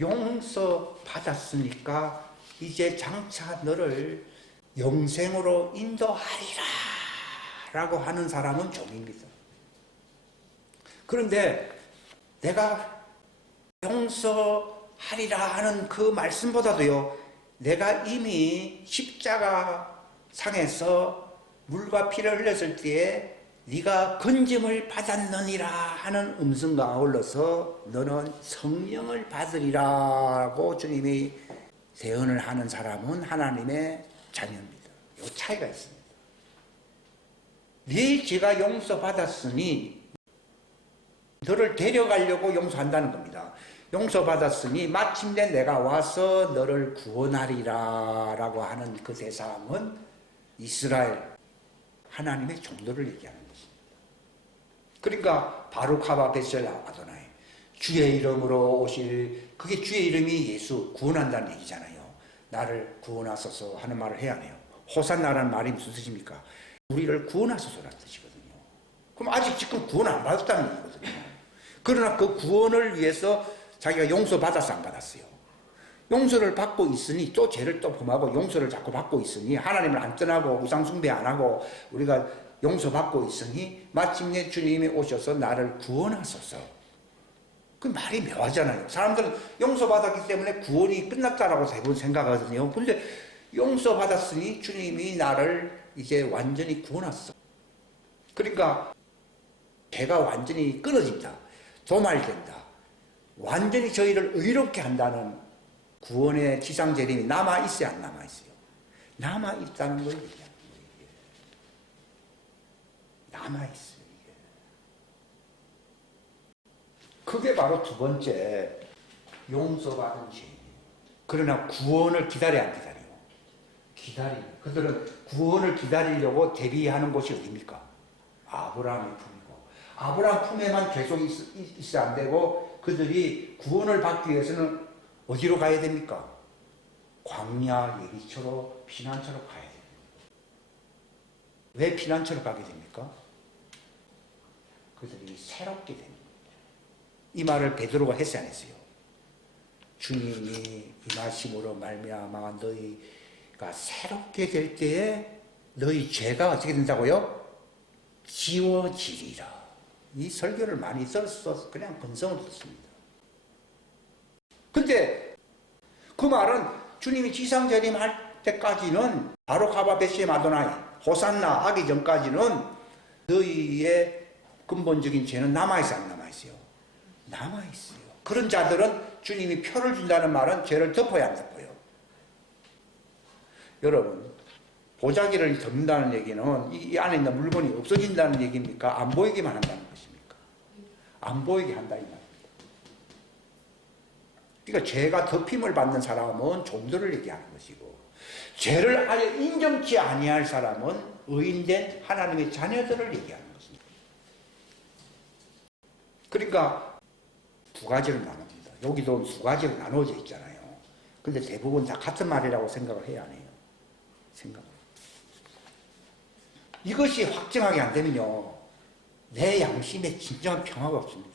용서받았으니까 이제 장차 너를 영생으로 인도하리라 라고 하는 사람은 종입니다. 그런데 내가 용서하리라 하는 그 말씀보다도요, 내가 이미 십자가 상에서 물과 피를 흘렸을 때에 네가 건짐을 받았느니라 하는 음성과 아울러서 너는 성령을 받으리라고 주님이 세언을 하는 사람은 하나님의 자녀입니다. 이 차이가 있습니다. 네 죄가 용서받았으니 너를 데려가려고 용서한다는 겁니다. 용서받았으니 마침내 내가 와서 너를 구원하리라 라고 하는 그 대상은 이스라엘 하나님의 종들을 얘기하는 것입니다. 그러니까 바룩하바 베셀 아도나이, 주의 이름으로 오실, 그게 주의 이름이 예수, 구원한다는 얘기잖아요. 나를 구원하소서 하는 말을 해야 해요. 호산나라는 말이 무슨 뜻입니까? 우리를 구원하소서라는 뜻이거든요. 그럼 아직 지금 구원 안 받았다는 얘기거든요. 그러나 그 구원을 위해서 자기가 용서받았어, 안 받았어요? 용서를 받고 있으니 또 죄를 또 범하고 용서를 자꾸 받고 있으니 하나님을 안 떠나고 우상숭배 안 하고 우리가 용서받고 있으니 마침내 주님이 오셔서 나를 구원하소서. 그 말이 묘하잖아요. 사람들은 용서받았기 때문에 구원이 끝났다라고 대부분 생각하거든요. 근데 용서받았으니 주님이 나를 이제 완전히 구원했어. 그러니까 죄가 완전히 끊어진다. 도말된다. 완전히 저희를 의롭게 한다는 구원의 지상재림이 남아있어요, 안 남아있어요? 남아있다는 걸 얘기하는 거예요. 남아있어요, 이게. 그게 바로 두 번째, 용서받은 죄예요. 그러나 구원을 기다려야 안 기다려요? 기다려요. 그들은 구원을 기다리려고 대비하는 곳이 어디입니까? 아브라함의 품이고, 아브라함 품에만 계속 있어야 안 되고, 그들이 구원을 받기 위해서는 어디로 가야 됩니까? 광야 예리초로 피난처로 가야 됩니다. 왜 피난처로 가게 됩니까? 그들이 새롭게 됩니다. 이 말을 베드로가 했어야 안 했어요? 주님이 임하심으로 말미암아 너희가 새롭게 될 때에 너희 죄가 어떻게 된다고요? 지워지리라. 이 설교를 많이 써서 그냥 건성으로 썼습니다. 근데 그 말은 주님이 지상재림할 때까지는 바로 가바 베시엠 아도나이 호산나 하기 전까지는 너희의 근본적인 죄는 남아있어요, 안 남아있어요? 남아있어요. 그런 자들은 주님이 표를 준다는 말은 죄를 덮어야 안 덮어요? 여러분, 보자기를 덮는다는 얘기는 이 안에 있는 물건이 없어진다는 얘기입니까? 안 보이게만 한다는 것입니까? 안 보이게 한다 이 말입니다. 그러니까 죄가 덮임을 받는 사람은 종들을 얘기하는 것이고, 죄를 아예 인정치 아니할 사람은 의인된 하나님의 자녀들을 얘기하는 것입니다. 그러니까 두 가지로 나눕니다. 여기도 두 가지로 나눠져 있잖아요. 근데 대부분 다 같은 말이라고 생각을 해야 하네요. 이것이 확정하게 안 되면요, 내 양심에 진정한 평화가 없습니다.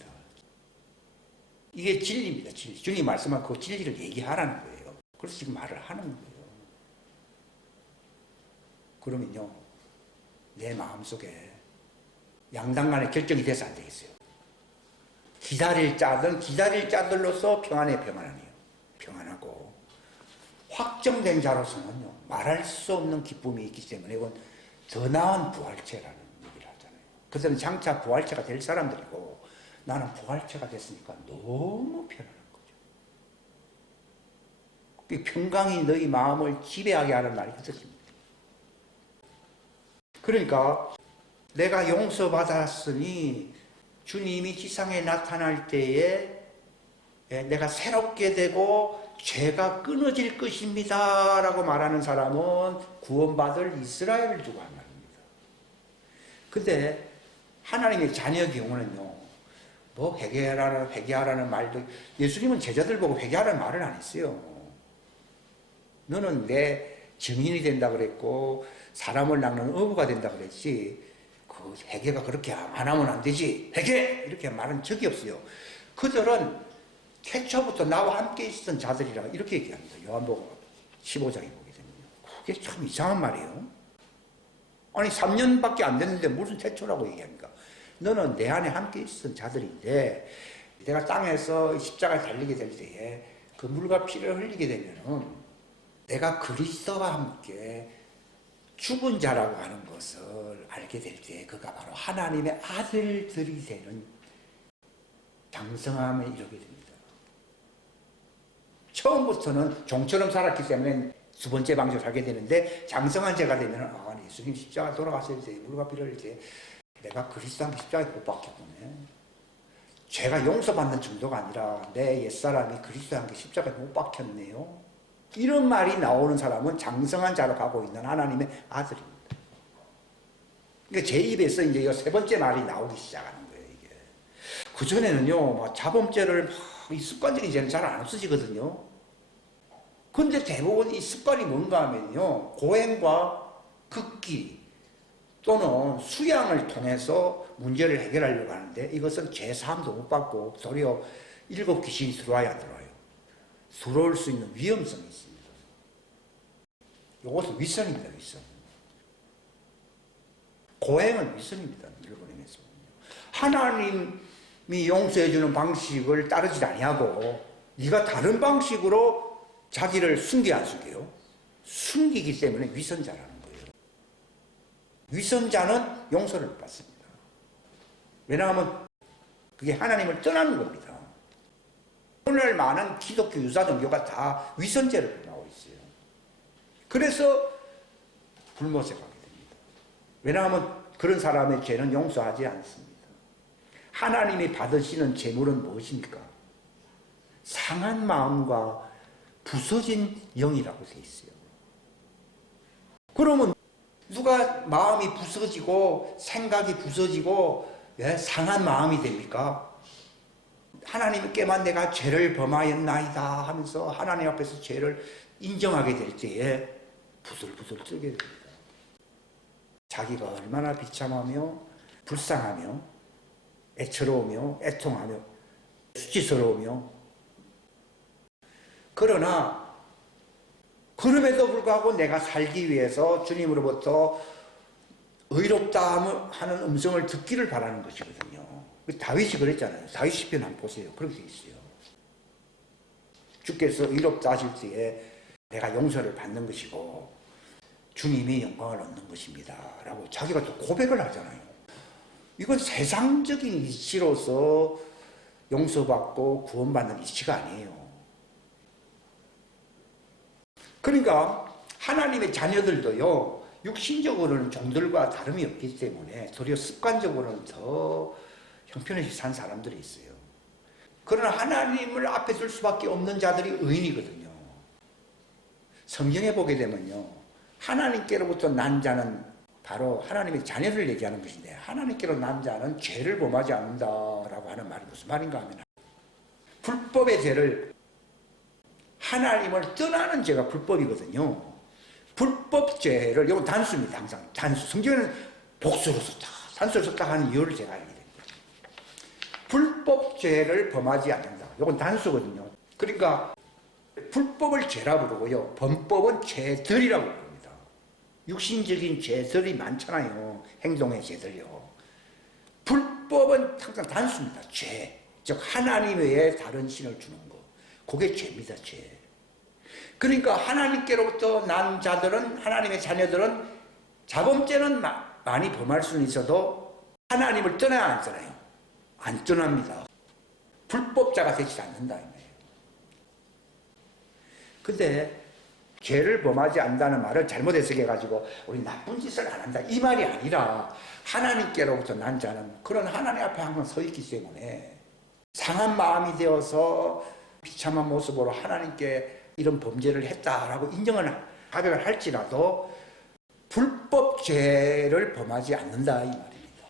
이게 진리입니다. 진리. 주님이 말씀한 그 진리를 얘기하라는 거예요. 그래서 지금 말을 하는 거예요. 그러면요, 내 마음속에 양당 간에 결정이 돼서 안 되겠어요. 기다릴 자든 기다릴 자들로서 평안해요. 평안하고 확정된 자로서는요, 말할 수 없는 기쁨이 있기 때문에 이건 더 나은 부활체라는 얘기를 하잖아요. 그들은 장차 부활체가 될 사람들이고 나는 부활체가 됐으니까 너무 편안한 거죠. 평강이 너희 마음을 지배하게 하는 말이 그 뜻입니다. 그러니까 내가 용서받았으니 주님이 지상에 나타날 때에 내가 새롭게 되고 죄가 끊어질 것입니다 라고 말하는 사람은 구원받을 이스라엘을 두고 한 말입니다. 근데 하나님의 자녀의 경우는요, 뭐 회개하라는 말도, 예수님은 제자들 보고 회개하라는 말을 안 했어요. 너는 내 증인이 된다 그랬고 사람을 낚는 어부가 된다 그랬지, 그 회개가 그렇게 안 하면 안 되지, 회개! 이렇게 말한 적이 없어요. 그들은 태초부터 나와 함께 있었던 자들이라 이렇게 얘기합니다. 요한복음 15장에 보게 됩니다. 그게 참 이상한 말이에요. 아니 3년밖에 안 됐는데 무슨 태초라고 얘기합니까? 너는 내 안에 함께 있었던 자들인데 내가 땅에서 십자가에 달리게 될 때에 그 물과 피를 흘리게 되면은 내가 그리스도와 함께 죽은 자라고 하는 것을 알게 될 때 그가 바로 하나님의 아들들이 되는 장성함에 이르게 됩니다. 처음부터는 종처럼 살았기 때문에 두 번째 방식으로 살게 되는데 장성한 자가 되면 예수님 십자가 돌아갔을 때 물과 피를 흘릴 때 내가 그리스도와 함께 십자가에 못 박혔구나. 죄가 용서받는 정도가 아니라 내 옛사람이 그리스도와 함께 십자가에 못 박혔네요. 이런 말이 나오는 사람은 장성한 자로 가고 있는 하나님의 아들입니다. 그러니까 제 입에서 이제 이 세 번째 말이 나오기 시작하는 거예요, 이게. 그전에는요, 자범죄를 이 습관적인 죄는 잘 안 없어지거든요. 근데 대부분 이 습관이 뭔가 하면요, 고행과 극기 또는 수양을 통해서 문제를 해결하려고 하는데 이것은 죄 사함도 못 받고 도리어 일곱 귀신이 들어와야 안 들어와요. 들어올 수 있는 위험성이 있습니다. 이것은 위선입니다, 위선. 고행은 위선입니다, 일본에서. 하나님이 용서해주는 방식을 따르지 아니하고 네가 다른 방식으로 자기를 숨겨 안 숨겨요? 숨기기 때문에 위선자라는 거예요. 위선자는 용서를 못 받습니다. 왜냐하면 그게 하나님을 떠나는 겁니다. 오늘 많은 기독교 유사 종교가 다 위선죄를 나오고 있어요. 그래서 불못에 가게 됩니다. 왜냐하면 그런 사람의 죄는 용서하지 않습니다. 하나님이 받으시는 재물은 무엇입니까? 상한 마음과 부서진 영이라고 되어 있어요. 그러면 누가 마음이 부서지고 생각이 부서지고 상한 마음이 됩니까? 하나님께만 내가 죄를 범하였나이다 하면서 하나님 앞에서 죄를 인정하게 될 때에 부들부들 떨게 됩니다. 자기가 얼마나 비참하며 불쌍하며 애처로우며 애통하며 수치스러우며 그러나 그럼에도 불구하고 내가 살기 위해서 주님으로부터 의롭다 하는 음성을 듣기를 바라는 것이거든요. 다윗이 그랬잖아요. 다윗 시편 한번 보세요. 그렇게 되어 있어요. 주께서 의롭다 하실 때에 내가 용서를 받는 것이고 주님이 영광을 얻는 것입니다 라고 자기가 또 고백을 하잖아요. 이건 세상적인 이치로서 용서받고 구원받는 이치가 아니에요. 그러니까 하나님의 자녀들도요, 육신적으로는 종들과 다름이 없기 때문에 도리어 습관적으로는 더 형편없이 산 사람들이 있어요. 그러나 하나님을 앞에 둘 수밖에 없는 자들이 의인이거든요. 성경에 보게 되면요, 하나님께로부터 난 자는 바로 하나님의 자녀를 얘기하는 것인데 하나님께로 난 자는 죄를 범하지 않는다라고 하는 말이 무슨 말인가 하면 불법의 죄를 하나님을 떠나는 죄가 불법이거든요. 불법죄를, 이건 단수입니다. 항상 단수. 성경에는 복수로 썼다, 단수로 썼다 하는 이유를 제가 알게 됩니다. 불법죄를 범하지 않는다. 이건 단수거든요. 그러니까 불법을 죄라 부르고요, 범법은 죄들이라고 부릅니다. 육신적인 죄들이 많잖아요. 행동의 죄들요. 불법은 항상 단수입니다. 죄. 즉 하나님 외에 다른 신을 주는 거. 그게 죄입니다. 죄. 그러니까 하나님께로부터 난 자들은, 하나님의 자녀들은 자범죄는 많이 범할 수는 있어도 하나님을 떠나야 안 떠나요? 안 떠납니다. 불법자가 되지 않는다 이 말이에요. 근데 죄를 범하지 않는다는 말을 잘못 해석해가지고 우리 나쁜 짓을 안 한다 이 말이 아니라 하나님께로부터 난 자는 그런 하나님 앞에 항상 서 있기 때문에 상한 마음이 되어서 비참한 모습으로 하나님께 이런 범죄를 했다라고 인정을 고백을 할지라도 불법죄를 범하지 않는다 이 말입니다.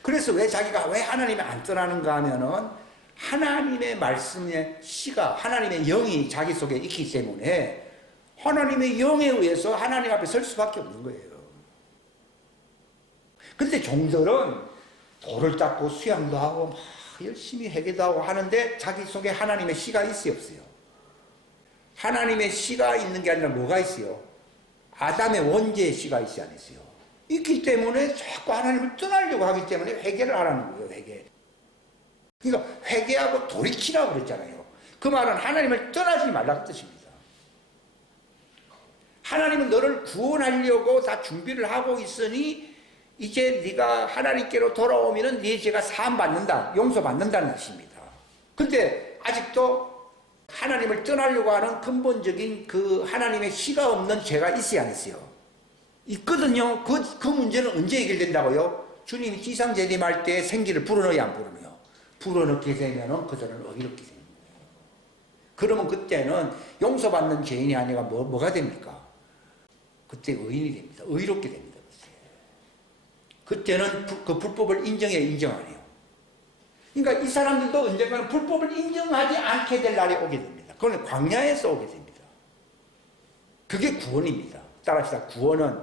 그래서 왜 자기가 왜 하나님이 안 떠나는가 하면은 하나님의 말씀의 씨가, 하나님의 영이 자기 속에 있기 때문에 하나님의 영에 의해서 하나님 앞에 설 수밖에 없는 거예요. 그런데 종들은 돌을 닦고 수양도 하고 막 열심히 회개도 하고 하는데 자기 속에 하나님의 씨가 있어요, 없어요? 하나님의 씨가 있는 게 아니라 뭐가 있어요? 아담의 원죄의 씨가 있지 않았어요? 있기 때문에 자꾸 하나님을 떠나려고 하기 때문에 회개를 하라는 거예요, 회개. 그러니까 회개하고 돌이키라고 그랬잖아요. 그 말은 하나님을 떠나지 말라는 뜻입니다. 하나님은 너를 구원하려고 다 준비를 하고 있으니 이제 네가 하나님께로 돌아오면 네 죄가 사함받는다, 용서받는다는 뜻입니다. 근데 아직도 하나님을 떠나려고 하는 근본적인 그 하나님의 씨가 없는 죄가 있어야 안 있어요? 있거든요. 그 문제는 언제 해결된다고요? 주님이 지상재림할 때 생기를 불어넣어야 안 불어넣어요? 불어넣게 되면 그들은 의롭게 되는 거예요. 그러면 그때는 용서받는 죄인이 아니라 뭐가 됩니까? 그때 의인이 됩니다. 의롭게 됩니다. 그때는 그 불법을 인정해, 인정 안 해요? 그러니까 이 사람들도 언젠가는 불법을 인정하지 않게 될 날이 오게 됩니다. 그건 광야에서 오게 됩니다. 그게 구원입니다. 따라합시다. 구원은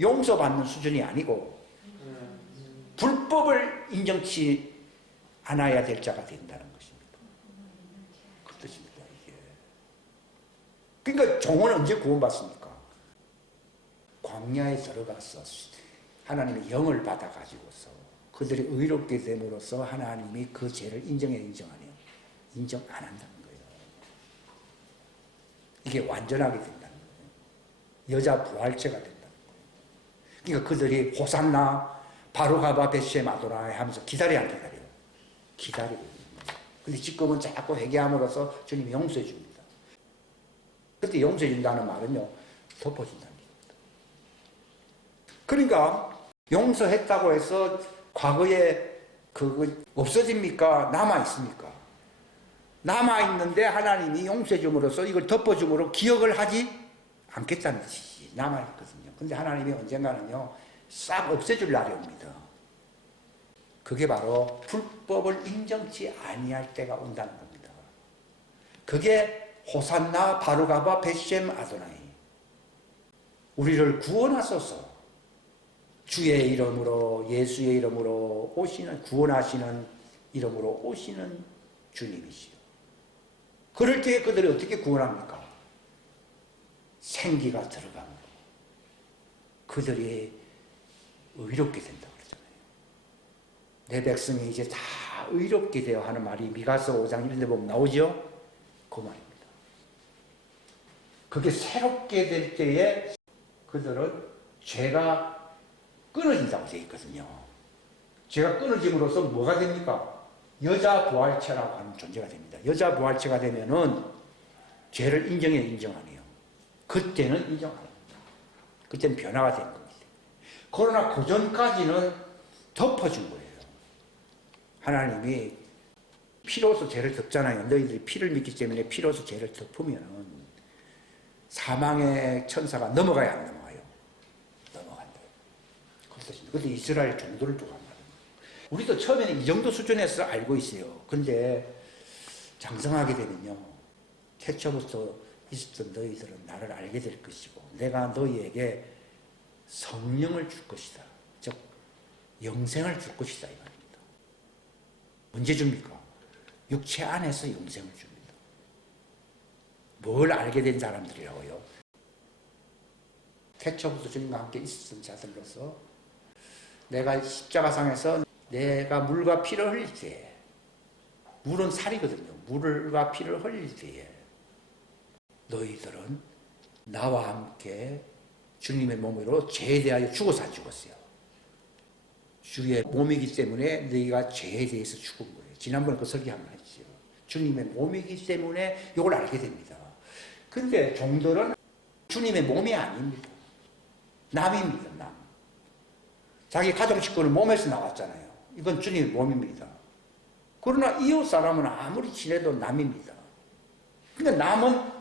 용서받는 수준이 아니고 불법을 인정치 않아야 될 자가 된다는 것입니다. 그 뜻입니다. 이게. 그러니까 종은 언제 구원받습니까? 광야에 들어가서 하나님의 영을 받아가지고서 그들이 의롭게 됨으로써 하나님이 그 죄를 인정해, 인정 안 해요? 인정 안 한다는 거예요. 이게 완전하게 된다는 거예요. 여자 부활체가 된다는 거예요. 그러니까 그들이 호산나, 바로가바, 벳셈, 아도나이 하면서 기다려 안 기다려요? 기다리고 있는 거예요. 근데 지금은 자꾸 회개함으로써 주님이 용서해 줍니다. 그때 용서해 준다는 말은요, 덮어준다는 겁니다. 그러니까 용서했다고 해서 과거에 그거 없어집니까? 남아있습니까? 남아있는데 하나님이 용서해 줌으로써 이걸 덮어줌으로 기억을 하지 않겠다는 뜻이지. 남아있거든요. 근데 하나님이 언젠가는요, 싹 없애줄 날이 옵니다. 그게 바로 불법을 인정치 아니할 때가 온다는 겁니다. 그게 호산나, 바로가바, 벳셈, 아도나이. 우리를 구원하소서. 주의 이름으로, 예수의 이름으로 오시는, 구원하시는 이름으로 오시는 주님이시요. 그럴 때 그들이 어떻게 구원합니까? 생기가 들어가므로 그들이 의롭게 된다고 그러잖아요. 내 백성이 이제 다 의롭게 되어 하는 말이 미가서 5장 1절에 보면 나오죠? 그 말입니다. 그게 새롭게 될 때에 그들은 죄가 끊어진다고 되어 있거든요. 죄가 끊어짐으로써 뭐가 됩니까? 여자 부활체라고 하는 존재가 됩니다. 여자 부활체가 되면은 죄를 인정해, 인정 안 해요? 그때는 인정 안 합니다. 그때는 변화가 된 겁니다. 그러나 그 전까지는 덮어준 거예요. 하나님이 피로서 죄를 덮잖아요. 너희들이 피를 믿기 때문에 피로서 죄를 덮으면은 사망의 천사가 넘어가야 안 넘어가요? 그런데 이스라엘 정도를 두고 한 말이에요. 우리도 처음에는 이 정도 수준에서 알고 있어요. 근데 장성하게 되면요, 태초부터 있었던 너희들은 나를 알게 될 것이고 내가 너희에게 성령을 줄 것이다. 즉 영생을 줄 것이다 이 말입니다. 언제 줍니까? 육체 안에서 영생을 줍니다. 뭘 알게 된 사람들이라고요? 태초부터 주님과 함께 있었던 자들로서 내가 십자가상에서 내가 물과 피를 흘릴 때에, 물은 살이거든요. 물과 피를 흘릴 때에 너희들은 나와 함께 주님의 몸으로 죄에 대하여 죽어서 안 죽었어요. 주의 몸이기 때문에 너희가 죄에 대해서 죽은 거예요. 지난번에 그 설교 한번 했죠. 주님의 몸이기 때문에 이걸 알게 됩니다. 근데 종들은 주님의 몸이 아닙니다. 남입니다. 남. 자기 가정 식구는 몸에서 나왔잖아요. 이건 주님의 몸입니다. 그러나 이웃 사람은 아무리 친해도 남입니다. 근데 남은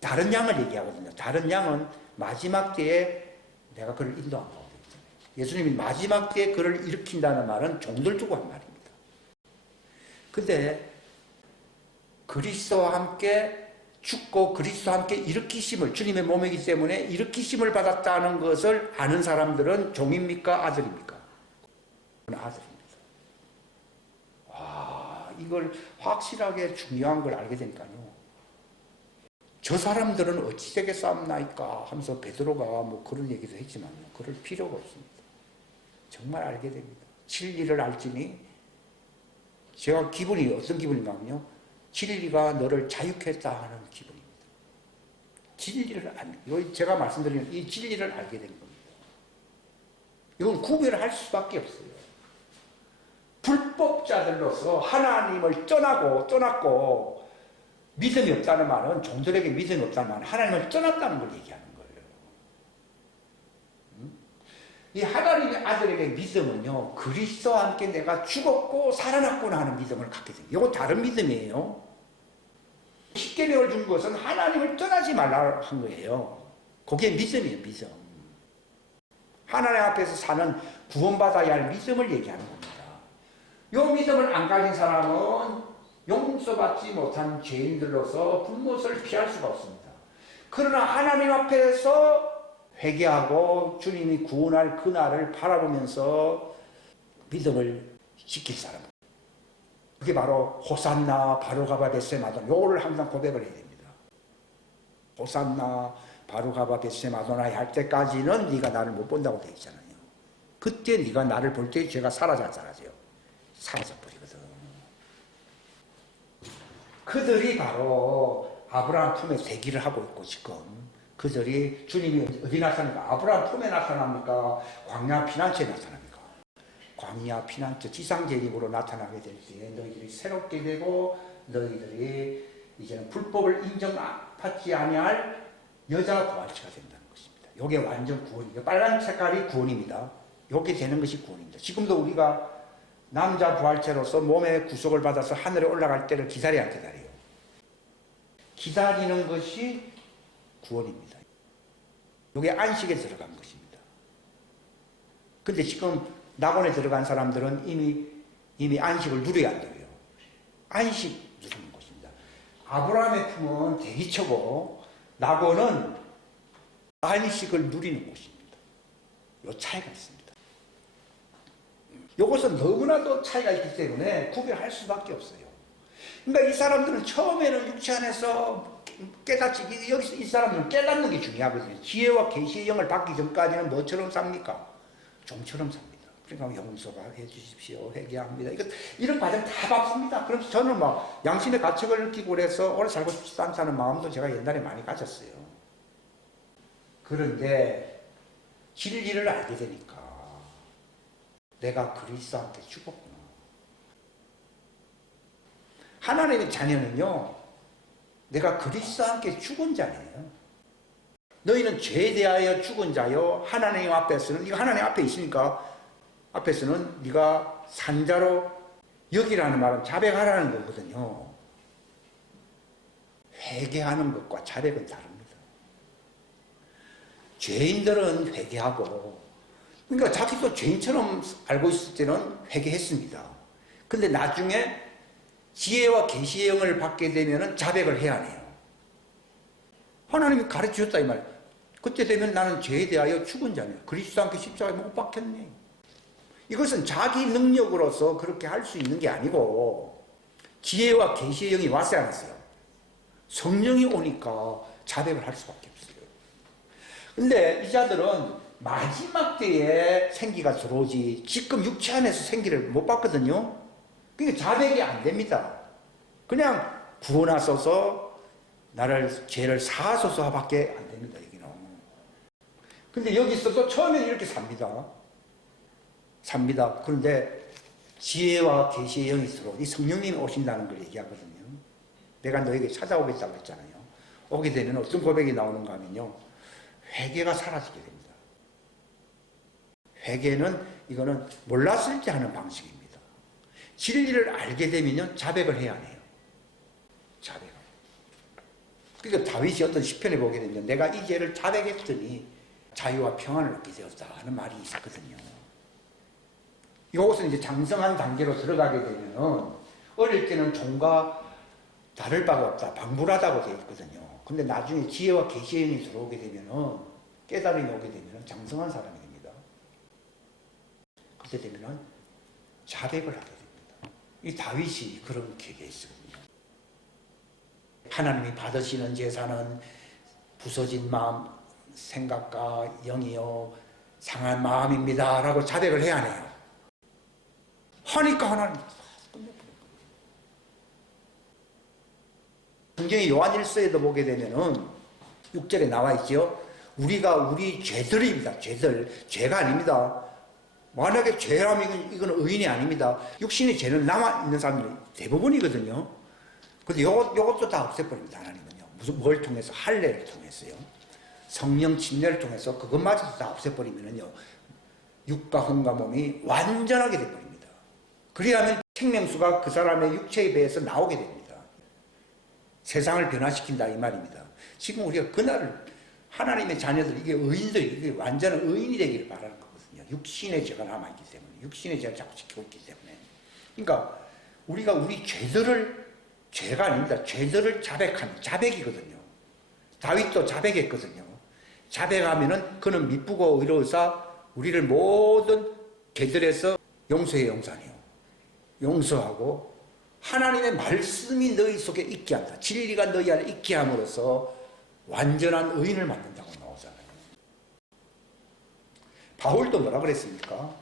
다른 양을 얘기하거든요. 다른 양은 마지막 때에 내가 그를 인도한다고 되잖아요. 예수님이 마지막 때에 그를 일으킨다는 말은 종들 두고 한 말입니다. 근데 그리스도와 함께 죽고 그리스도와 함께 일으키심을, 주님의 몸이기 때문에 일으키심을 받았다는 것을 아는 사람들은 종입니까? 아들입니까? 아들입니다. 이걸 확실하게 중요한 걸 알게 되니까요. 저 사람들은 어찌되게 싸움나이까 하면서 베드로가 뭐 그런 얘기도 했지만요. 그럴 필요가 없습니다. 정말 알게 됩니다. 진리를 알지니 제가 기분이 어떤 기분인가 하면요. 진리가 너를 자유케 했다 하는 기분입니다. 진리를 제가 말씀드리는 이 진리를 알게 된 겁니다. 이건 구별할 수밖에 없어요. 불법자들로서 하나님을 떠났고 믿음이 없다는 말은 종들에게 믿음이 없다는 말은 하나님을 떠났다는 걸 얘기하는 거예요. 이 하나님의 아들에게 믿음은요, 그리스도와 함께 내가 죽었고 살아났구나 하는 믿음을 갖게 됩니다. 이거 다른 믿음이에요. 십계명을 준 것은 하나님을 떠나지 말라 한 거예요. 그게 믿음이에요, 믿음. 하나님 앞에서 사는 구원받아야 할 믿음을 얘기하는 겁니다. 이 믿음을 안 가진 사람은 용서받지 못한 죄인들로서 불못을 피할 수가 없습니다. 그러나 하나님 앞에서 회개하고 주님이 구원할 그날을 바라보면서 믿음을 지킬 사람. 그게 바로 호산나 바로가바 벳세마돈, 요거를 항상 고백을 해야 됩니다. 호산나 바로가바 벳세마도나이 할 때까지는 네가 나를 못 본다고 되어 있잖아요. 그때 네가 나를 볼 때 죄가 사라져요. 사라져버리거든. 그들이 바로 아브라함 품에 대기를 하고 있고 지금 그들이 주님이 어디 나타납니까? 아브라함 품에 나타납니까? 광야 피난처에 나타납니까? 광야 피난처 지상재림으로 나타나게 될 때 너희들이 새롭게 되고 너희들이 이제는 불법을 인정받지 아니할 여자 부활체가 된다는 것입니다. 이게 완전 구원이에요. 빨간 색깔이 구원입니다. 이렇게 되는 것이 구원입니다. 지금도 우리가 남자 부활체로서 몸의 구속을 받아서 하늘에 올라갈 때를 기다려야 기다려요. 기다리는 것이 구원입니다. 이게 안식에 들어간 것입니다. 근데 지금 낙원에 들어간 사람들은 이미 안식을 누려야 안 돼요. 안식 누리는 것입니다. 아브라함의 품은 대기처고 낙원은 안식을 누리는 곳입니다. 이 차이가 있습니다. 이것은 너무나도 차이가 있기 때문에 구별할 수밖에 없어요. 그러니까 이 사람들은 처음에는 육체 안에서 깨닫지, 여기서 이 사람들은 깨닫는 게 중요하거든요. 지혜와 계시의 영을 받기 전까지는 뭐처럼 삽니까? 종처럼 삽니다. 그러니까 용서가 해주십시오. 회개합니다. 이런 과정 다 밟습니다. 그럼 저는 막 양심의 가책을 느끼고 그래서 오래 살고 싶지 않다는 마음도 제가 옛날에 많이 가졌어요. 그런데 진리를 알게 되니까 내가 그리스도와 함께 죽었구나. 하나님의 자녀는요, 내가 그리스도와 함께 죽은 자예요. 너희는 죄에 대하여 죽은 자요. 하나님 앞에서는, 이거 하나님 앞에 있으니까 앞에서는 네가 산자로 여기라는 말은 자백하라는 거거든요. 회개하는 것과 자백은 다릅니다. 죄인들은 회개하고, 그러니까 자기도 죄인처럼 알고 있을 때는 회개했습니다. 근데 나중에 지혜와 계시의 영을 받게 되면 자백을 해야 해요. 하나님이 가르치셨다 이 말. 그때 되면 나는 죄에 대하여 죽은 자네. 그리스도와 함께 십자가에 못 박혔네. 이것은 자기 능력으로서 그렇게 할 수 있는 게 아니고 지혜와 계시의 영이 왔어야 안 왔어요. 성령이 오니까 자백을 할 수밖에 없어요. 근데 이 자들은 마지막 때에 생기가 들어오지 지금 육체 안에서 생기를 못 받거든요. 그러니까 자백이 안 됩니다. 그냥 구원하소서 나를 죄를 사하소서 밖에 안 됩니다. 여기는. 근데 여기서도 처음에는 이렇게 삽니다. 그런데 지혜와 계시의 영이 들어오니 성령님이 오신다는 걸 얘기하거든요. 내가 너에게 찾아오겠다고 했잖아요. 오게 되면 어떤 고백이 나오는가 하면요. 회개가 사라지게 됩니다. 회개는 이거는 몰랐을 때 하는 방식입니다. 진리를 알게 되면요. 자백을 해야 해요. 자백. 그러니까 다윗이 어떤 시편에 보게 되면 내가 이 죄를 자백했더니 자유와 평안을 얻게 되었다 하는 말이 있었거든요. 이것은 이제 장성한 단계로 들어가게 되면 어릴 때는 종과 다를 바가 없다. 방불하다고 되어 있거든요. 근데 나중에 지혜와 계시의 영이 들어오게 되면 깨달음이 오게 되면 장성한 사람이 됩니다. 그때 되면 자백을 하게 됩니다. 이 다윗이 그런 계계였거든요. 하나님이 받으시는 제사는 부서진 마음, 생각과 영이요 상한 마음입니다 라고 자백을 해야 하네요. 하니까 하나님 성경의 요한일서에도 보게 되면은 6절에 나와 있죠. 우리가 우리 죄들입니다. 죄가 아닙니다. 만약에 죄라면 이건 의인이 아닙니다. 육신의 죄는 남아있는 사람들이 대부분이거든요. 근데 요것도 다 없애버립니다. 하나님은요. 뭘 통해서? 할례를 통해서요. 성령 침례를 통해서 그것마저도 다 없애버리면은요. 육과 혼과 몸이 완전하게 돼버립니다. 그래야만 생명수가 그 사람의 육체에 대해서 나오게 됩니다. 세상을 변화시킨다 이 말입니다. 지금 우리가 그날을 하나님의 자녀들, 이게 이게 완전한 의인이 되기를 바라는 거거든요. 육신의 죄가 남아있기 때문에, 육신의 죄를 자꾸 지키고 있기 때문에. 그러니까 우리가 우리 죄가 아닙니다. 죄들을 자백하는, 자백이거든요. 다윗도 자백했거든요. 자백하면은 그는 미쁘고 의로우사 우리를 모든 죄들에서 용서하네요. 용서하고 하나님의 말씀이 너희 속에 있게 한다. 진리가 너희 안에 있게 함으로써 완전한 의인을 만든다고 나오잖아요. 바울도 뭐라 그랬습니까?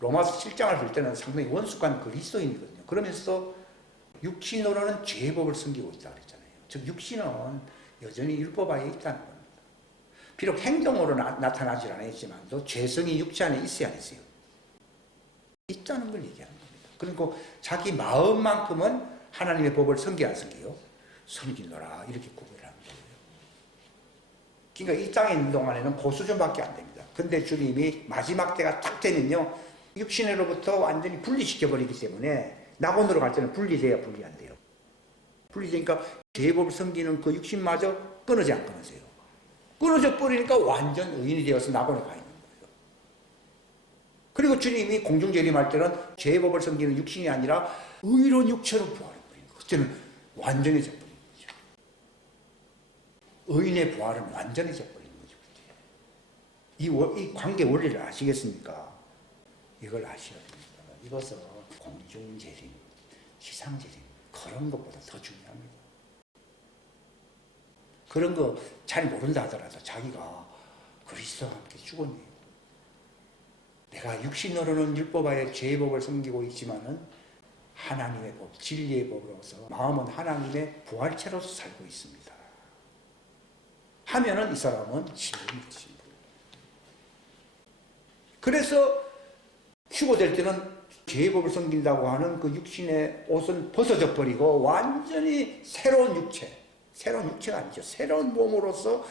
로마서 7장을 볼 때는 상당히 원숙한 그리스도인이거든요. 그러면서 육신으로는 죄의 법을 숨기고 있다고 그랬잖아요. 즉 육신은 여전히 율법 하에 있다는 겁니다. 비록 행동으로 나타나질 않았지만도 죄성이 육체 안에 있어야 했어요. 있다는 걸 얘기하는 겁니다. 그리고 자기 마음만큼은 하나님의 법을 섬겨 안 섬겨요? 섬기노라 이렇게 구별하는 거예요. 그러니까 이 땅에 있는 동안에는 그 수준밖에 안 됩니다. 근데 주님이 마지막 때가 딱 되면요, 육신으로부터 완전히 분리시켜버리기 때문에 낙원으로 갈 때는 분리돼야 분리 안 돼요. 분리되니까 죄의 법을 섬기는 그 육신마저 끊어지 안 끊어져요. 끊어져 버리니까 완전 의인이 되어서 낙원에 가 있는 거예요. 그리고 주님이 공중재림할 때는 죄의 법을 섬기는 육신이 아니라 의로운 육체로 부활해버리는 거예요. 그때는 완전해져 버리는 거죠. 의인의 부활은 완전해져 버리는 거죠. 이 관계 원리를 아시겠습니까? 이걸 아셔야 됩니다. 이것은 공중재림, 지상재림 그런 것보다 더 중요합니다. 그런 거 잘 모른다 하더라도 자기가 그리스도와 함께 죽었네요. 내가 육신으로는 율법하에 죄의 법을 섬기고 있지만은 하나님의 법, 진리의 법으로서 마음은 하나님의 부활체로서 살고 있습니다. 하면은 이 사람은 신부입니다. 신부. 그래서 휴거될 때는 죄의 법을 섬긴다고 하는 그 육신의 옷은 벗어져 버리고 완전히 새로운 육체가 아니죠. 새로운 몸으로서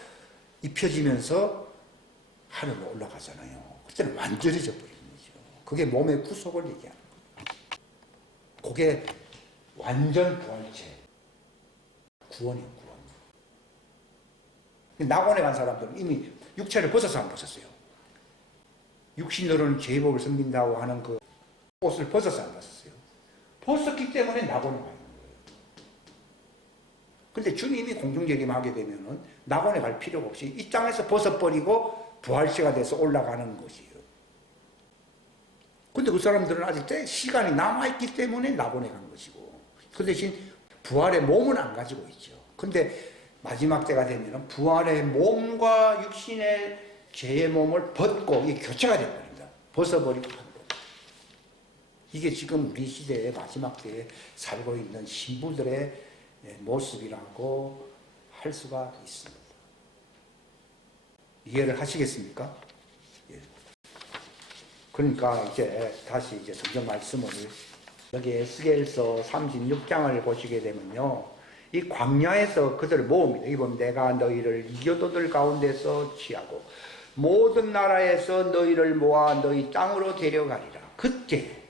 입혀지면서 하늘로 올라가잖아요. 그때는 완전해져 버리는 거죠. 그게 몸의 구속을 얘기하는 거예요. 그게 완전 부활체. 구원이에요, 구원. 낙원에 간 사람들은 이미 육체를 벗어서 안 벗었어요. 육신으로는 죄의 법을 섬긴다고 하는 그 옷을 벗어서 안 벗었어요. 벗었기 때문에 낙원에 가요. 근데 주님이 공중재림하게 되면은 낙원에 갈 필요가 없이 이 땅에서 벗어버리고 부활체가 돼서 올라가는 것이에요. 근데 그 사람들은 아직 시간이 남아있기 때문에 낙원에 간 것이고, 그 대신 부활의 몸은 안 가지고 있죠. 근데 마지막 때가 되면은 부활의 몸과 육신의 죄의 몸을 벗고 이게 교체가 되어버립니다. 벗어버리고 하는 거예요. 이게 지금 우리 시대의 마지막 때에 살고 있는 신부들의 모습이라고 할 수가 있습니다. 이해를 하시겠습니까? 예. 그러니까 이제 다시 성경 말씀을 여기 에스겔서 36장을 보시게 되면요, 이 광야에서 그들을 모읍니다. 이번 내가 너희를 이교도들 가운데서 취하고 모든 나라에서 너희를 모아 너희 땅으로 데려가리라. 그때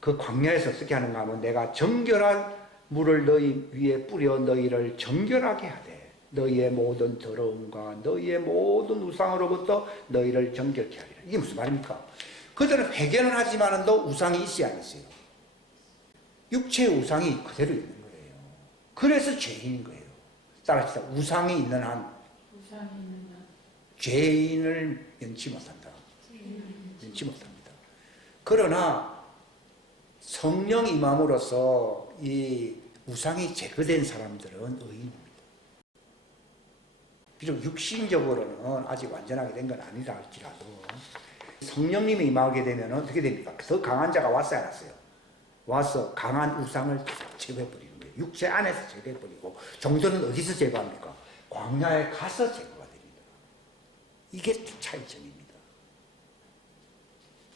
그 광야에서 어떻게 하는가 하면 내가 정결한 물을 너희 위에 뿌려 너희를 정결하게 하되 너희의 모든 더러움과 너희의 모든 우상으로부터 너희를 정결케 하리라. 이게 무슨 말입니까? 그들은 회개는 하지만도 우상이 있어야 하겠어요. 육체의 우상이 그대로 있는 거예요. 그래서 죄인인 거예요. 따라서 우상이 있는 한 죄인을 면치 못한다. 면치 못합니다. 그러나 성령 임함으로써 이 우상이 제거된 사람들은 의인입니다. 비록 육신적으로는 아직 완전하게 된 건 아니라 할지라도 성령님이 임하게 되면 어떻게 됩니까? 더 강한 자가 왔어요, 안 왔어요? 와서 강한 우상을 제거해버리는 거예요. 육체 안에서 제거해버리고, 종들은 어디서 제거합니까? 광야에 가서 제거가 됩니다. 이게 차이점입니다.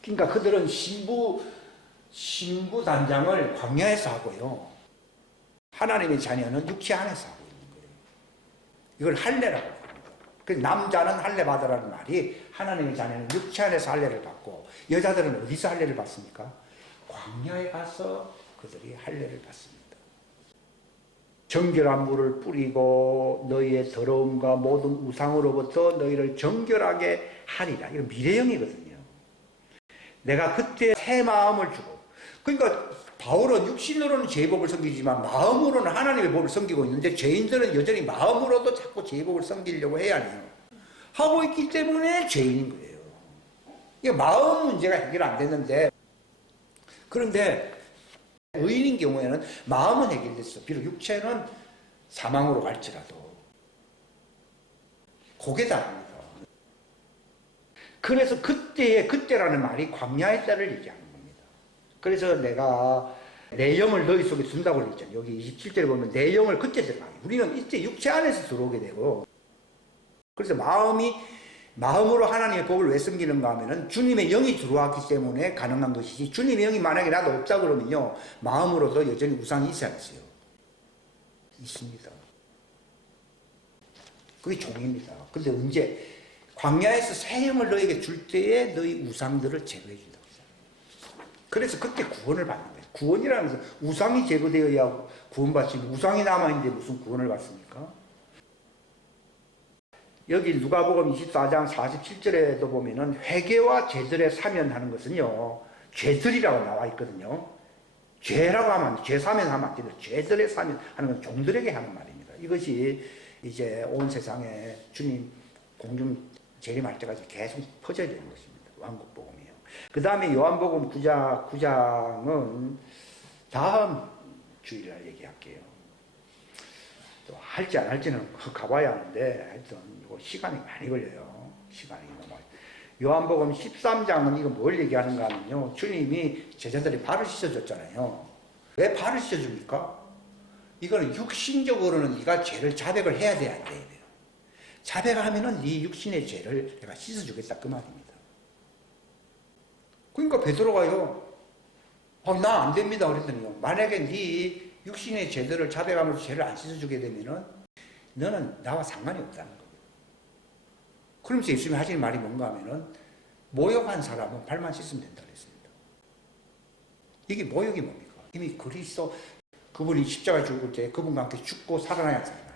그러니까 그들은 신부 단장을 광야에서 하고요, 하나님의 자녀는 육체 안에서 하고 있는 거예요. 이걸 할례라고 합니다. 그래서 남자는 할례 받으라는 말이, 하나님의 자녀는 육체 안에서 할례를 받고, 여자들은 어디서 할례를 받습니까? 광야에 가서 그들이 할례를 받습니다. 정결한 물을 뿌리고 너희의 더러움과 모든 우상으로부터 너희를 정결하게 하리라. 이건 미래형이거든요. 내가 그때 새 마음을 주고, 그러니까 바울은 육신으로는 제법을 섬기지만 마음으로는 하나님의 법을 섬기고 있는데, 죄인들은 여전히 마음으로도 자꾸 제법을 섬기려고 해야 해요. 하고 있기 때문에 죄인인 거예요. 이게 마음 문제가 해결 안 됐는데, 그런데 의인인 경우에는 마음은 해결됐어. 비록 육체는 사망으로 갈지라도. 그게 다릅니다. 그래서 그때라는 말이 광야의 때를 얘기하는 겁니다. 그래서 내가 내 영을 너희 속에 준다고 그랬잖아요. 여기 27절에 보면 내 영을 그때 들어가요. 우리는 이때 육체 안에서 들어오게 되고, 그래서 마음으로 하나님의 법을 왜 섬기는가 하면은 주님의 영이 들어왔기 때문에 가능한 것이지, 주님의 영이 만약에 나도 없다 그러면요, 마음으로도 여전히 우상이 있어야 했어요. 있습니다. 그게 종입니다. 근데 언제? 광야에서 새 영을 너에게 줄 때에 너희 우상들을 제거해 준다고 했어요. 그래서 그때 구원을 받는 거예요. 구원이라는 것은 우상이 제거되어야 구원받지, 우상이 남아있는데 무슨 구원을 받습니까? 여기 누가복음 24장 47절에도 보면은 회개와 죄들의 사면하는 것은요, 죄들이라고 나와 있거든요. 죄라고 하면 안 돼. 죄 사면하면 안 돼요. 죄들의 사면하는 건 종들에게 하는 말입니다. 이것이 이제 온 세상에 주님 공중 재림할 때까지 계속 퍼져야 되는 것입니다. 왕국복음이요. 그 다음에 요한복음 9장은 다음 주일날 얘기할게요. 또 할지 안 할지는 가봐야 하는데, 하여튼 시간이 많이 걸려요. 시간이 너무. 요한복음 13장은 이거 뭘 얘기하는가 하면요, 주님이 제자들이 발을 씻어줬잖아요. 왜 발을 씻어줍니까? 이거는 육신적으로는 네가 죄를 자백을 해야 돼야 안 돼요. 자백하면은 네 육신의 죄를 내가 씻어주겠다, 그 말입니다. 그러니까 베드로가요, 나 안 됩니다 그랬더니요, 만약에 네 육신의 죄들을 자백하면서 죄를 안 씻어주게 되면은 너는 나와 상관이 없다는 거예요. 그러면서 예수님이 하시는 말이 뭔가 하면은, 모욕한 사람은 발만 씻으면 된다 그랬습니다. 이게 모욕이 뭡니까? 이미 그리스도, 그분이 십자가에 죽을 때 그분과 함께 죽고 살아나야 하잖아요.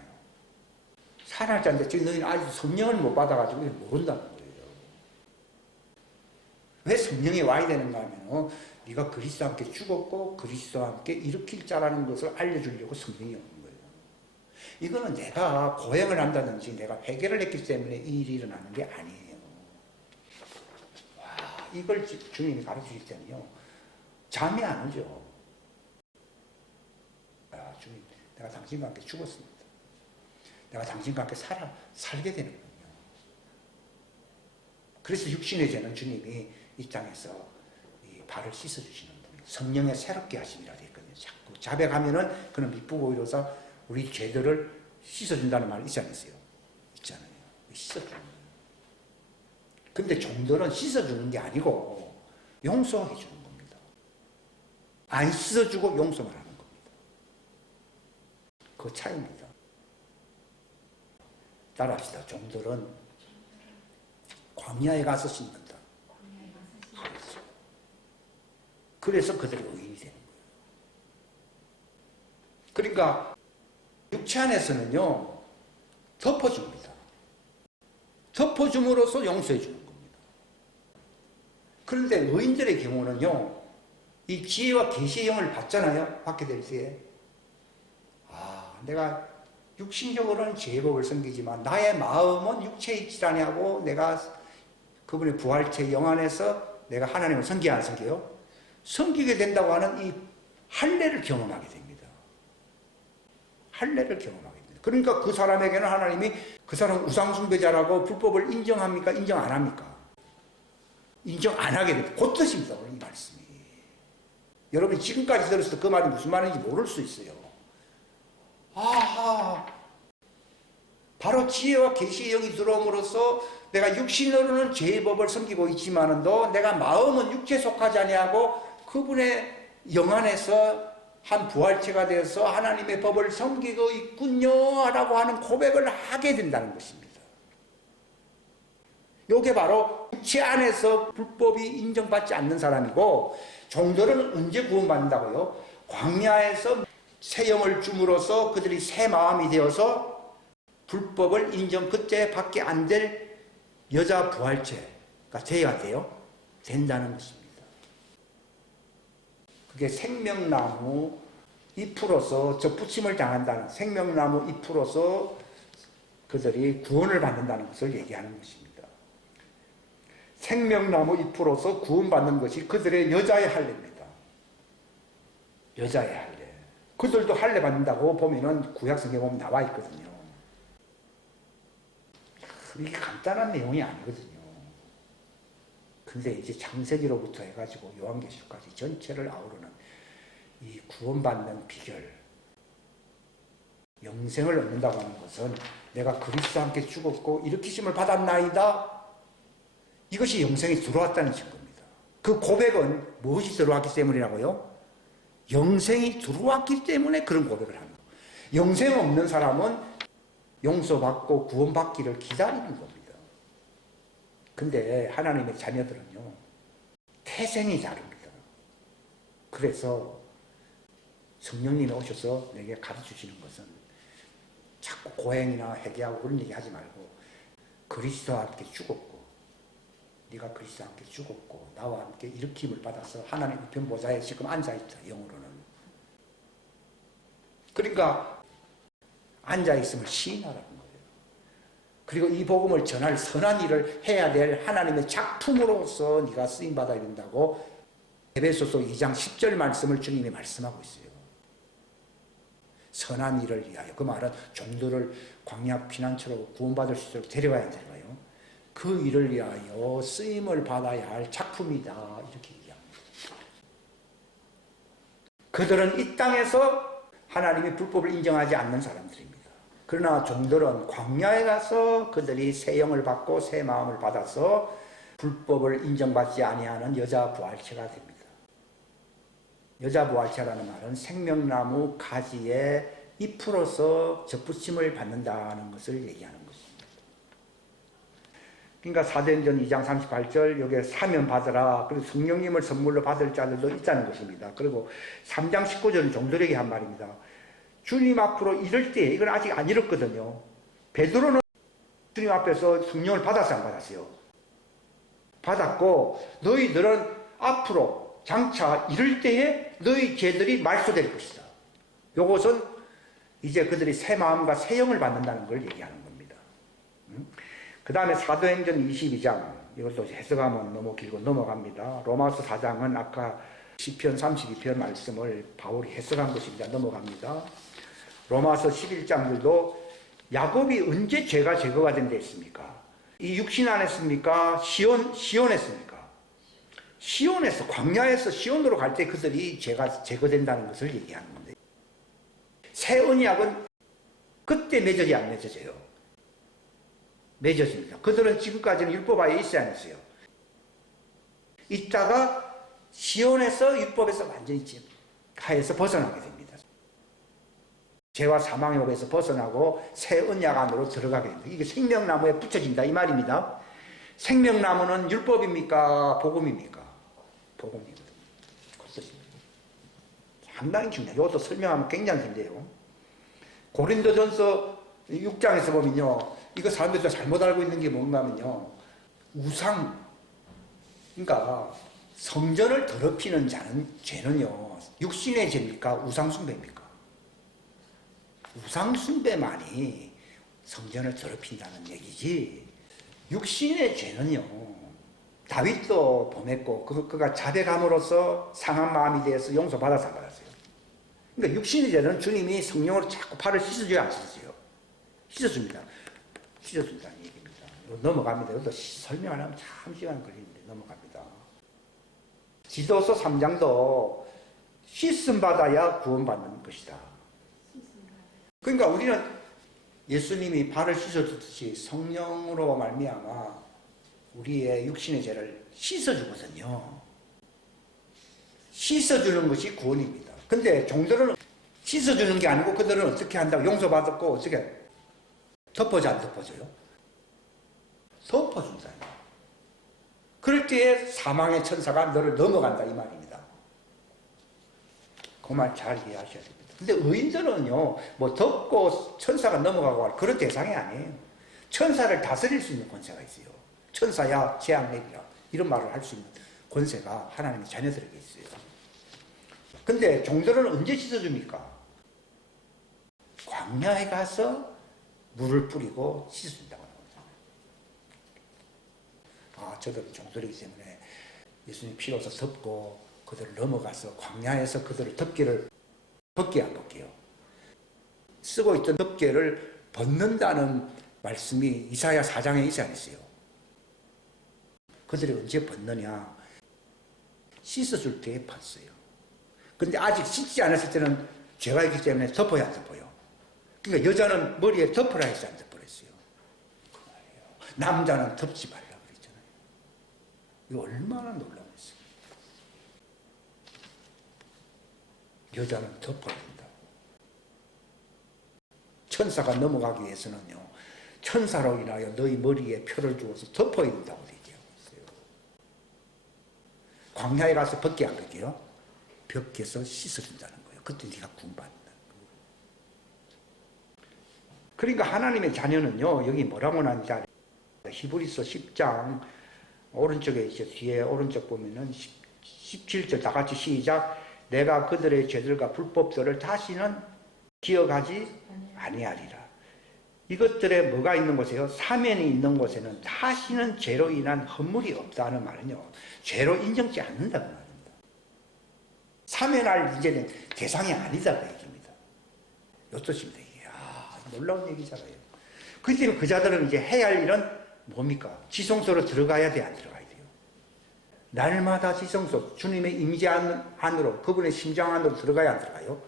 살아날 자인데 지금 너희는 아직 성령을 못 받아가지고 모른다는 거예요. 왜 성령이 와야 되는가 하면, 네가 그리스도와 함께 죽었고 그리스도와 함께 일으킬 자라는 것을 알려주려고 성령이 오는 거예요. 이거는 내가 고행을 한다든지 내가 회개를 했기 때문에 이 일이 일어나는 게 아니에요. 와, 이걸 주님이 가르치실 때는요, 잠이 안 오죠. 주님, 내가 당신과 함께 죽었습니다. 내가 당신과 함께 살게 되는군요. 그래서 육신의 죄는 주님이 이 땅에서 이 발을 씻어주시는 분이에요. 성령의 새롭게 하심이라 되어 있거든요. 자꾸 자백하면은 그는 미쁘고 이로서 우리 죄들을 씻어준다는 말이 있지 않으세요? 있잖아요. 씻어주는 거예요. 근데 종들은 씻어주는 게 아니고 용서해 주는 겁니다. 안 씻어주고 용서만 하는 겁니다. 그 차이입니다. 따라합시다. 종들은 광야에 가서 씻는다. 그래서 그들이 의인이 되는 거예요. 그러니까 육체 안에서는요, 덮어줍니다. 덮어줌으로써 용서해 주는 겁니다. 그런데 의인들의 경우는요, 이 지혜와 계시의 영을 받잖아요. 받게 될 때에, 내가 육신적으로는 제법을 섬기지만 나의 마음은 육체에 있지 아니하고 내가 그분의 부활체 영 안에서 내가 하나님을 섬기야 안 섬겨요? 섬기게 된다고 하는 이 할례를 경험하게 됩니다. 할례를 경험하게 됩니다. 그러니까 그 사람에게는 하나님이 그 사람 우상숭배자라고 불법을 인정합니까? 인정 안 합니까? 인정 안 하게 됩니다. 그 뜻입니다. 오늘 이 말씀이. 여러분이 지금까지 들었을 때 그 말이 무슨 말인지 모를 수 있어요. 아하, 바로 지혜와 계시의 영이 들어옴으로써 내가 육신으로는 죄의 법을 섬기고 있지만은도 내가 마음은 육체에 속하지 아니하고 그분의 영 안에서 한 부활체가 되어서 하나님의 법을 섬기고 있군요 라고 하는 고백을 하게 된다는 것입니다. 이게 바로 육체 안에서 불법이 인정받지 않는 사람이고, 종들은 언제 구원받는다고요? 광야에서 새 영을 줌으로써 그들이 새 마음이 되어서 불법을 인정 그때 밖에 안 될 여자 부활체가 돼야 돼요. 된다는 것입니다. 그게 생명나무 잎으로서 접붙임을 당한다는, 생명나무 잎으로서 그들이 구원을 받는다는 것을 얘기하는 것입니다. 생명나무 잎으로서 구원받는 것이 그들의 여자의 할례입니다. 여자의 할례. 그들도 할례 받는다고 보면은 구약성경에 보면 나와 있거든요. 이게 간단한 내용이 아니거든요. 근데 이제 창세기로부터 해가지고 요한계시록까지 전체를 아우르는 이 구원받는 비결, 영생을 얻는다고 하는 것은 내가 그리스도와 함께 죽었고 일으키심을 받았나이다. 이것이 영생이 들어왔다는 증거입니다. 그 고백은 무엇이 들어왔기 때문이라고요? 영생이 들어왔기 때문에 그런 고백을 합니다. 영생 없는 사람은 용서받고 구원받기를 기다리는 겁니다. 근데 하나님의 자녀들은요, 태생이 다릅니다. 그래서 성령님이 오셔서 내게 가르쳐주시는 것은 자꾸 고행이나 회개하고 그런 얘기 하지 말고 그리스도와 함께 죽었고, 네가 그리스도와 함께 죽었고 나와 함께 일으킴을 받아서 하나님 우편 보좌에 지금 앉아있다. 영으로는. 그러니까 앉아있음을 시인하라는 거예요. 그리고 이 복음을 전할 선한 일을 해야 될 하나님의 작품으로서 네가 쓰임받아야 된다고 에베소서 2장 10절 말씀을 주님이 말씀하고 있어요. 선한 일을 위하여. 그 말은 종들을 광야 피난처로 구원받을 수 있도록 데려가야 되는 거예요. 그 일을 위하여 쓰임을 받아야 할 작품이다. 이렇게 얘기합니다. 그들은 이 땅에서 하나님의 불법을 인정하지 않는 사람들입니다. 그러나 종들은 광야에 가서 그들이 새 영을 받고 새 마음을 받아서 불법을 인정받지 아니하는 여자 부활체가 됩니다. 여자 부활체라는 말은 생명나무 가지의 잎으로서 접붙임을 받는다는 것을 얘기하는 것입니다. 그러니까 사도행전 2장 38절 여기에 사면 받으라. 그리고 성령님을 선물로 받을 자들도 있다는 것입니다. 그리고 3장 19절은 종들에게 한 말입니다. 주님 앞으로 이를 때, 이건 아직 안 이뤘거든요. 베드로는 주님 앞에서 성령을 받았어요, 안 받았어요? 받았고, 너희들은 앞으로 장차 이를 때에 너희 죄들이 말소될 것이다. 요것은 이제 그들이 새 마음과 새 영을 받는다는 걸 얘기하는 겁니다. 그 다음에 사도행전 22장, 이것도 해석하면 너무 길고 넘어갑니다. 로마서 4장은 아까 시편 32편 말씀을 바울이 해석한 것입니다. 넘어갑니다. 로마서 11장들도 야곱이 언제 죄가 제거가 된 데 있습니까? 이 육신 안 했습니까? 시온했습니까? 시온에서, 광야에서 시온으로 갈 때 그들이 죄가 제거된다는 것을 얘기하는 건데, 새 언약은 그때 맺어지 안 맺어져요? 맺어집니다. 그들은 지금까지는 율법 아예 있어야 안 했어요. 있다가 시온에서 율법에서 완전히 하에서 벗어나게 됩니다. 죄와 사망의 법에서 벗어나고 새 언약 안으로 들어가게 됩니다. 이게 생명나무에 붙여진다 이 말입니다. 생명나무는 율법입니까? 복음입니까? 복음이거든요. 상당히 중요해요. 이것도 설명하면 굉장히 긴데요. 고린도전서 6장에서 보면요, 이거 사람들이 잘못 알고 있는 게 뭔가 하면요, 우상, 그러니까 성전을 더럽히는 자는 죄는요, 육신의 죄입니까? 우상 숭배입니까? 우상 숭배만이 성전을 더럽힌다는 얘기지, 육신의 죄는요, 다윗도 범했고 그가 자백함으로써 상한 마음이 되어서 용서받아서 안 받았어요. 그러니까 육신의 죄는 주님이 성령으로 자꾸 발을 씻어줘야 안 씻어줘요. 씻어줍니다. 씻어준다는 얘기입니다. 넘어갑니다. 이것도 설명하려면 참 시간 걸리는데 넘어갑니다. 지도서 3장도 씻음 받아야 구원받는 것이다. 그러니까 우리는 예수님이 발을 씻어주듯이 성령으로 말미암아 우리의 육신의 죄를 씻어주거든요. 씻어주는 것이 구원입니다. 근데 종들은 씻어주는 게 아니고 그들은 어떻게 한다고 용서받았고 어떻게 덮어져 안 덮어져요? 덮어준다. 그럴 때에 사망의 천사가 너를 넘어간다 이 말입니다. 그 말 잘 이해하셔야 됩니다. 근데 의인들은요, 뭐 덮고 천사가 넘어가고 그런 대상이 아니에요. 천사를 다스릴 수 있는 권세가 있어요. 천사야 재앙 내리라 이런 말을 할 수 있는 권세가 하나님의 자녀들에게 있어요. 근데 종들은 언제 씻어줍니까? 광야에 가서 물을 뿌리고 씻어준다고 합니다. 저들은 종들이기 때문에 예수님 피로 서 덮고 그들을 넘어가서 광야에서 그들을 덮개를 벗게 안 벗게요. 쓰고 있던 덮개를 벗는다는 말씀이 이사야 4장에 있지 않았어요. 그들이 언제 벗느냐? 씻어줄 때에 벗어요. 근데 아직 씻지 않았을 때는 죄가 있기 때문에 덮어야 안 덮어요. 그러니까 여자는 머리에 덮으라 해서 안 덮으라 했어요. 그 말이에요. 남자는 덮지 말라 그랬잖아요. 이거 얼마나 놀라웠어요. 여자는 덮어야 된다고. 천사가 넘어가기 위해서는요, 천사로 인하여 너희 머리에 표를 주어서 덮어야 된다고 얘기하고 있어요. 광야에 가서 벗게 안 벗게요? 벗겨서 씻어준다는 거예요. 그때 네가 구원받는다는 거예요. 그러니까 하나님의 자녀는요, 여기 뭐라고 나는지 알아요? 히브리서 10장 오른쪽에 이제 뒤에 오른쪽 보면은 17절 다 같이 시작. 내가 그들의 죄들과 불법들을 다시는 기억하지 아니하리라. 이것들에 뭐가 있는 곳에요? 사면이 있는 곳에는 다시는 죄로 인한 허물이 없다는 말은요, 죄로 인정지 않는다는 말입니다. 사면할 이제는 대상이 아니다 그 얘기입니다. 어떻습니까? 이게 놀라운 얘기잖아요. 그렇기 때문에 그 자들은 이제 해야 할 일은 뭡니까? 지성소로 들어가야 돼, 안 들어가야 돼요? 날마다 지성소, 주님의 임재 안으로, 그분의 심장 안으로 들어가야 안 들어가요?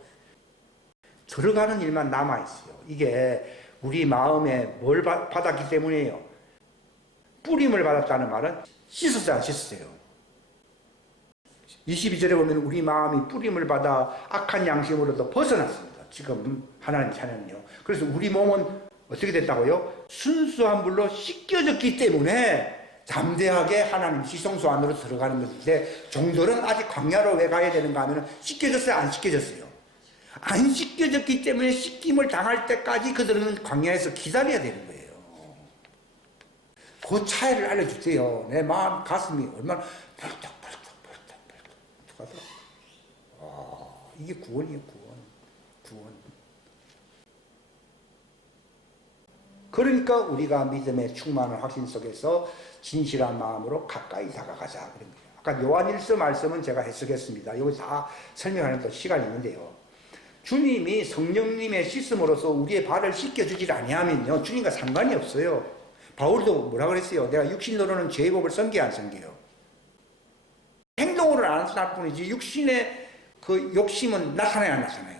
들어가는 일만 남아있어요. 이게 우리 마음에 뭘 받았기 때문이에요. 뿌림을 받았다는 말은 씻었어요, 안 씻었어요? 22절에 보면 우리 마음이 뿌림을 받아 악한 양심으로도 벗어났습니다. 지금 하나님 자녀는요. 그래서 우리 몸은 어떻게 됐다고요? 순수한 물로 씻겨졌기 때문에 담대하게 하나님 지성소 안으로 들어가는 것인데, 종들은 아직 광야로 왜 가야 되는가 하면 씻겨졌어요, 안 씻겨졌어요? 안 씻겨졌기 때문에 씻김을 당할 때까지 그들은 광야에서 기다려야 되는 거예요. 그 차이를 알려주세요. 내 마음, 가슴이 얼마나 벌떡벌떡 하더라. 이게 구원이에요, 구원. 그러니까 우리가 믿음의 충만한 확신 속에서 진실한 마음으로 가까이 다가가자 그런 거예요. 아까 요한일서 말씀은 제가 해석했습니다. 여기 다 설명하는 또 시간이 있는데요. 주님이 성령님의 씻음으로써 우리의 발을 씻겨주질 아니하면요, 주님과 상관이 없어요. 바울도 뭐라 그랬어요? 내가 육신으로는 죄의 법을 섬겨 안 섬겨요? 행동으로는 안 나타날 뿐이지 육신의 그 욕심은 나타나야 안 나타나요?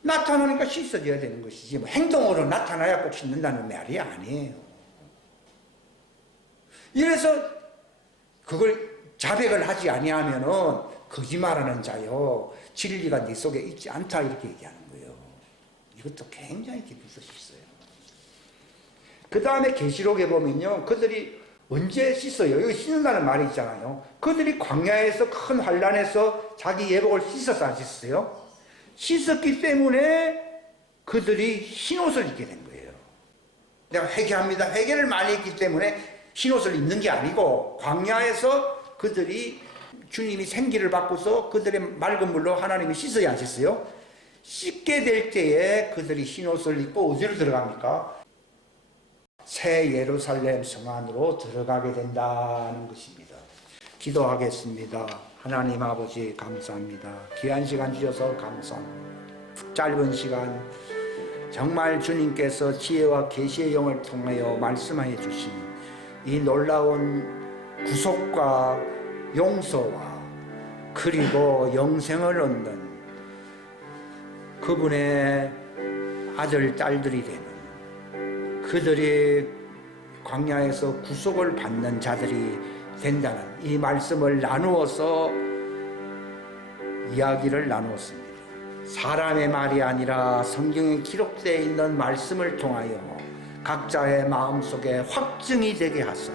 나타나니까 씻어져야 되는 것이지, 뭐 행동으로 나타나야 꼭 씻는다는 말이 아니에요. 이래서 그걸 자백을 하지 아니하면은 거짓말하는 자요, 진리가 네 속에 있지 않다 이렇게 얘기하는 거예요. 이것도 굉장히 깊은 뜻이 있어요. 그 다음에 계시록에 보면요, 그들이 언제 씻어요? 여기 씻는다는 말이 있잖아요. 그들이 광야에서 큰 환란에서 자기 예복을 씻었어, 안 씻었어요? 씻었기 때문에 그들이 흰옷을 입게 된 거예요. 내가 회개합니다. 회개를 많이 했기 때문에 흰옷을 입는 게 아니고, 광야에서 그들이 주님이 생기를 받고서 그들의 맑은 물로 하나님이 씻어야 안 씻어요? 씻게 될 때에 그들이 흰옷을 입고 어디로 들어갑니까? 새 예루살렘 성 안으로 들어가게 된다는 것입니다. 기도하겠습니다. 하나님 아버지 감사합니다. 귀한 시간 주셔서 감사합니다. 짧은 시간 정말 주님께서 지혜와 계시의 영을 통하여 말씀하여 주신 이 놀라운 구속과 용서와 그리고 영생을 얻는 그분의 아들, 딸들이 되는, 그들이 광야에서 구속을 받는 자들이 된다는 이 말씀을 나누어서 이야기를 나누었습니다. 사람의 말이 아니라 성경에 기록되어 있는 말씀을 통하여 각자의 마음속에 확증이 되게 하사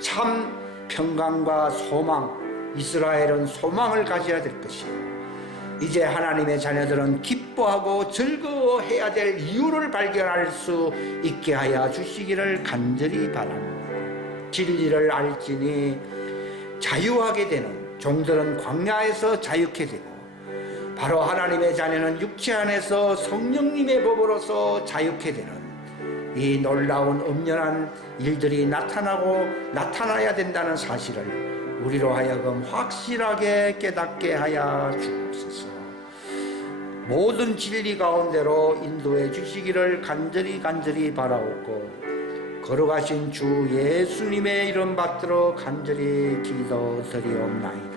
참 평강과 소망, 이스라엘은 소망을 가져야 될 것이요, 이제 하나님의 자녀들은 기뻐하고 즐거워해야 될 이유를 발견할 수 있게 하여 주시기를 간절히 바랍니다. 진리를 알지니 자유하게 되는 종들은 광야에서 자유케 되고, 바로 하나님의 자녀는 육체 안에서 성령님의 법으로서 자유케 되는 이 놀라운 엄연한 일들이 나타나야 된다는 사실을 우리로 하여금 확실하게 깨닫게 하여 주옵소서. 모든 진리 가운데로 인도해 주시기를 간절히 바라옵고, 걸어가신 주 예수님의 이름 받들어 간절히 기도드리옵나이다.